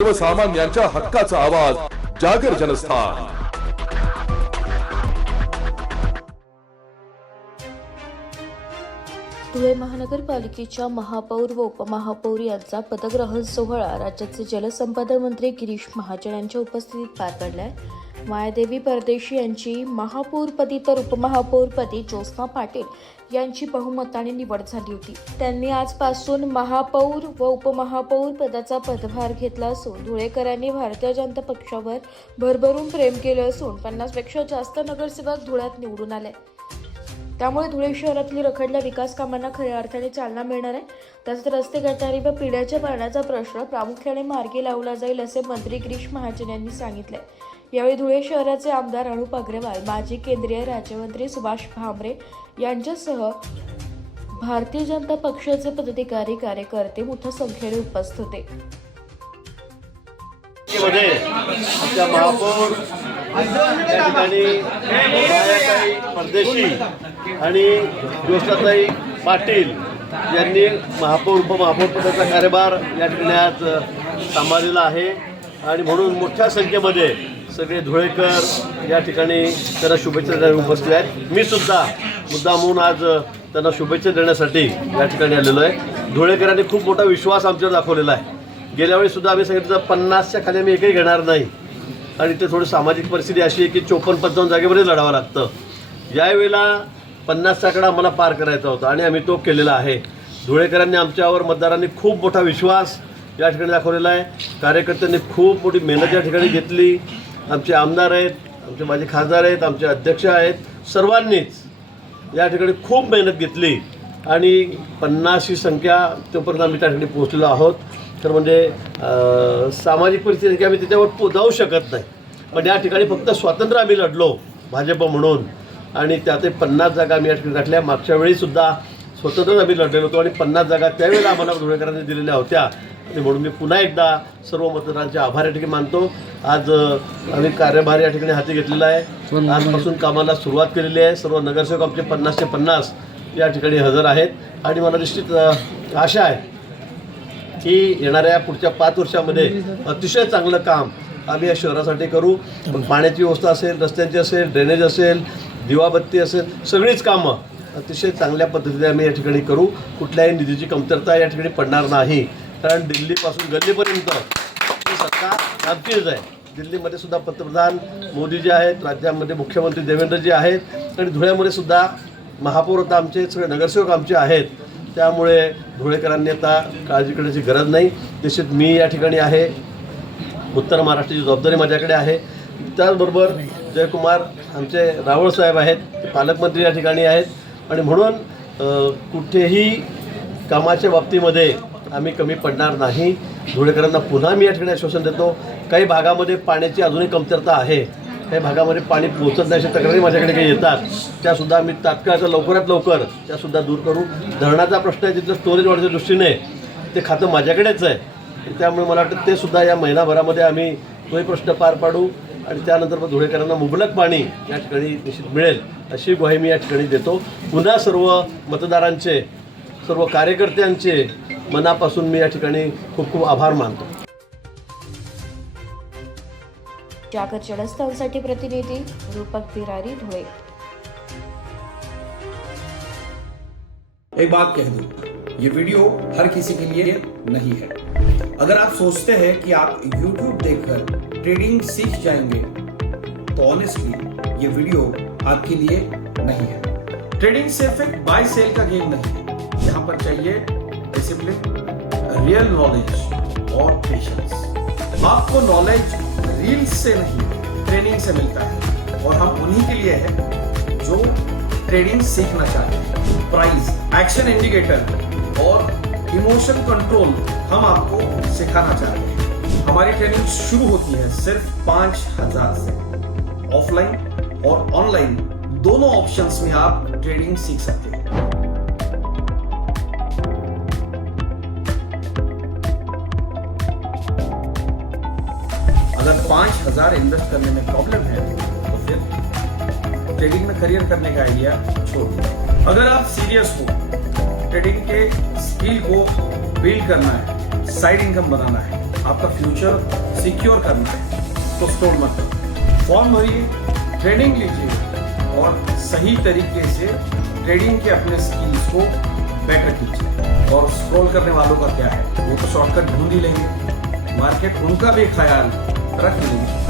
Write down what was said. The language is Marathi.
सर्वसामान्यांच्या हक्काचा आवाज जागर जनस्थान। धुळे महानगरपालिकेच्या महापौर व उपमहापौर यांचा पदग्रहण सोहळा राज्याचे जलसंपदा मंत्री गिरीश महाजन यांच्या उपस्थितीत पार पडलाय। मायादेवी परदेशी यांची महापौरपदी तर उपमहापौरपदी ज्योत्स्ना पाटील यांची बहुमताने निवड झाली होती। त्यांनी आजपासून महापौर व उपमहापौर पदाचा पदभार घेतला असून धुळेकरांनी भारतीय जनता पक्षावर भरभरून प्रेम केलं असून 50 पेक्षा जास्त नगरसेवक धुळ्यात निवडून आले। त्यामुळे धुळे शहरातील रखडलेल्या विकास कामांना खऱ्या अर्थाने चालना मिळणार आहे। तसेच रस्ते, गटारी व पिण्याच्या पाण्याचा प्रश्न प्रामुख्याने मार्गी लावला जाईल असे मंत्री गिरीश महाजन यांनी सांगितले। यावेळी धुळे शहराचे आमदार अनुप अग्रवाल, माजी केंद्रीय राज्यमंत्री सुभाष भामरे यांच्यासह भारतीय जनता पक्षाचे पदाधिकारी, कार्यकर्ते मोठ्या संख्येने उपस्थित होते। महापौर या ठिकाणी मायाताई परदेशी आणि ज्योत्स्नाताई पाटील यांनी महापौर उपमहापौर पदाचा कार्यभार या ठिकाणी आज सांभाळलेला आहे आणि म्हणून मोठ्या संख्येमध्ये सगळे धुळेकर या ठिकाणी त्यांना शुभेच्छा देण्यास उपस्थित आहेत। मी सुद्धा मुद्दामून आज त्यांना शुभेच्छा देण्यासाठी या ठिकाणी आलेलो आहे। धुळेकरांनी खूप मोठा विश्वास आमच्यावर दाखवलेला आहे। गेल्या वेळी सुद्धा आम्ही सांगितलं 50च्या खाली आम्ही एकही घेणार नाही आणि ते थोडी सामाजिक परिस्थिती अशी आहे की 54-55 जागेवरच लढावं लागतं। यावेळेला 50चा आकडा आम्हाला पार करायचा होता आणि आम्ही तो केलेला आहे। धुळेकरांनी आमच्यावर, मतदारांनी खूप मोठा विश्वास या ठिकाणी दाखवलेला आहे। कार्यकर्त्यांनी खूप मोठी मेहनत या ठिकाणी घेतली। आमचे आमदार आहेत, आमचे माजी खासदार आहेत, आमचे अध्यक्ष आहेत, सर्वांनीच या ठिकाणी खूप मेहनत घेतली आणि 50 ही संख्या तोपर्यंत आम्ही त्या ठिकाणी पोहोचलेलो आहोत। तर म्हणजे सामाजिक परिस्थिती की आम्ही त्याच्यावर जाऊ शकत नाही, पण या ठिकाणी फक्त स्वातंत्र्य आम्ही लढलो भाजप म्हणून आणि त्यातही 50 जागा आम्ही या ठिकाणी गाठल्या। मागच्या वेळीसुद्धा स्वतंत्रच आम्ही लढलेलो होतो आणि 50 जागा त्यावेळेला आम्हाला धुळेकरांनी दिलेल्या होत्या आणि म्हणून मी पुन्हा एकदा सर्व मतदारांचे आभार या ठिकाणी मानतो। आज आम्ही कार्यभार या ठिकाणी हाती घेतलेला आहे। आजपासून कामाला सुरुवात केलेली आहे। सर्व नगरसेवक आमचे 50चे 50 या ठिकाणी हजर आहेत आणि मला निश्चित आशा आहे की येणाऱ्या पुढच्या 5 वर्षामध्ये अतिशय चांगलं काम आम्ही या शहरासाठी करू। पाण्याची व्यवस्था असेल, रस्त्यांची असेल, ड्रेनेज असेल, दिवाबत्ती असेल, सगळीच कामं अतिशय चांगल्या पद्धतीने आम्ही या ठिकाणी करू। कुठल्याही निधीची कमतरता या ठिकाणी पडणार नाही, कारण दिल्लीपासून गल्लीपर्यंत ही सत्ता आमचीच आहे। दिल्लीमध्ये सुद्धा पंतप्रधान मोदीजी आहेत, राज्यामध्ये मुख्यमंत्री देवेंद्रजी आहेत आणि धुळ्यामध्ये सुद्धा महापौर आता आमचे सगळे नगरसेवक आमचे आहेत। त्यामुळे धुळेकरांनी आता काळजी करण्याची गरज नाही। निश्चित मी या ठिकाणी आहे, उत्तर महाराष्ट्राची जबाबदारी माझ्याकडे आहे। त्याचबरोबर जयकुमार आमचे रावळ साहेब आहेत, ते पालकमंत्री या ठिकाणी आहेत आणि म्हणून कुठेही कामाच्या बाबतीमध्ये आम्ही कमी पडणार नाही। धुळेकरांना पुन्हा मी या ठिकाणी आश्वासन देतो, काही भागामध्ये पाण्याची अजूनही कमतरता आहे, काही भागामध्ये पाणी पोहोचत नाही अशा तक्रारी माझ्याकडे काही येतात, त्यासुद्धा आम्ही तात्काळ लवकरात लवकर त्यासुद्धा दूर करू। धरणाचा प्रश्न आहे, तिथलं स्टोरेज वाढीच्या दृष्टीने ते खातं माझ्याकडेच आहे, त्यामुळे मला वाटतं ते सुद्धा या महिनाभरामध्ये आम्ही तोही प्रश्न पार पाडू आणि त्यानंतर मग धुळेकरांना मुबलक पाणी या ठिकाणी निश्चित मिळेल अशी ग्वाही मी या ठिकाणी देतो। पुन्हा सर्व मतदारांचे, सर्व कार्यकर्त्यांचे मनापासून मी या ठिकाणी खूप खूप आभार मानतो। जागर जनस्थानसाठी प्रतिनिधी रूपक बिरारी, धुळे। एक बात कह दूं, ये वीडियो हर किसी के लिए नहीं है। अगर आप सोचते हैं कि आप YouTube देखकर ट्रेडिंग सीख जाएंगे, तो ऑनेस्टली ये वीडियो आपके लिए नहीं है। ट्रेडिंग सिर्फ एक बाय सेल का गेम नहीं है। यहाँ पर चाहिए डिसिप्लिन, रियल नॉलेज और पेशेंस। आपको नॉलेज रील्स से नहीं, ट्रेनिंग से मिलता है और हम उन्हीं के लिए हैं जो ट्रेडिंग सीखना चाहते हैं। प्राइस, एक्शन इंडिकेटर और इमोशन कंट्रोल हम आपको सिखाना चाहते हैं। हमारी ट्रेनिंग शुरू होती है सिर्फ 5000 से। ऑफलाइन और ऑनलाइन दोनों ऑप्शंस में आप ट्रेडिंग सीख सकते हैं। अगर 5000 इन्वेस्ट करने में प्रॉब्लम है तो फिर ट्रेडिंग में करियर करने का आइडिया छोड़ दीजिए। अगर आप सीरियस हो, ट्रेडिंग के स्किल को बिल्ड करना है, साइड इनकम बनाना है, आपका फ्यूचर सिक्योर करना है तो स्टोर मत करो। फॉर्म भरिए, ट्रेनिंग लीजिए और सही तरीके से ट्रेडिंग के अपने स्किल्स को बेटर कीजिए। और स्क्रॉल करने वालों का क्या है, वो तो शॉर्टकट ढूंढ ही लेंगे, मार्केट उनका भी ख्याल रख लेंगे।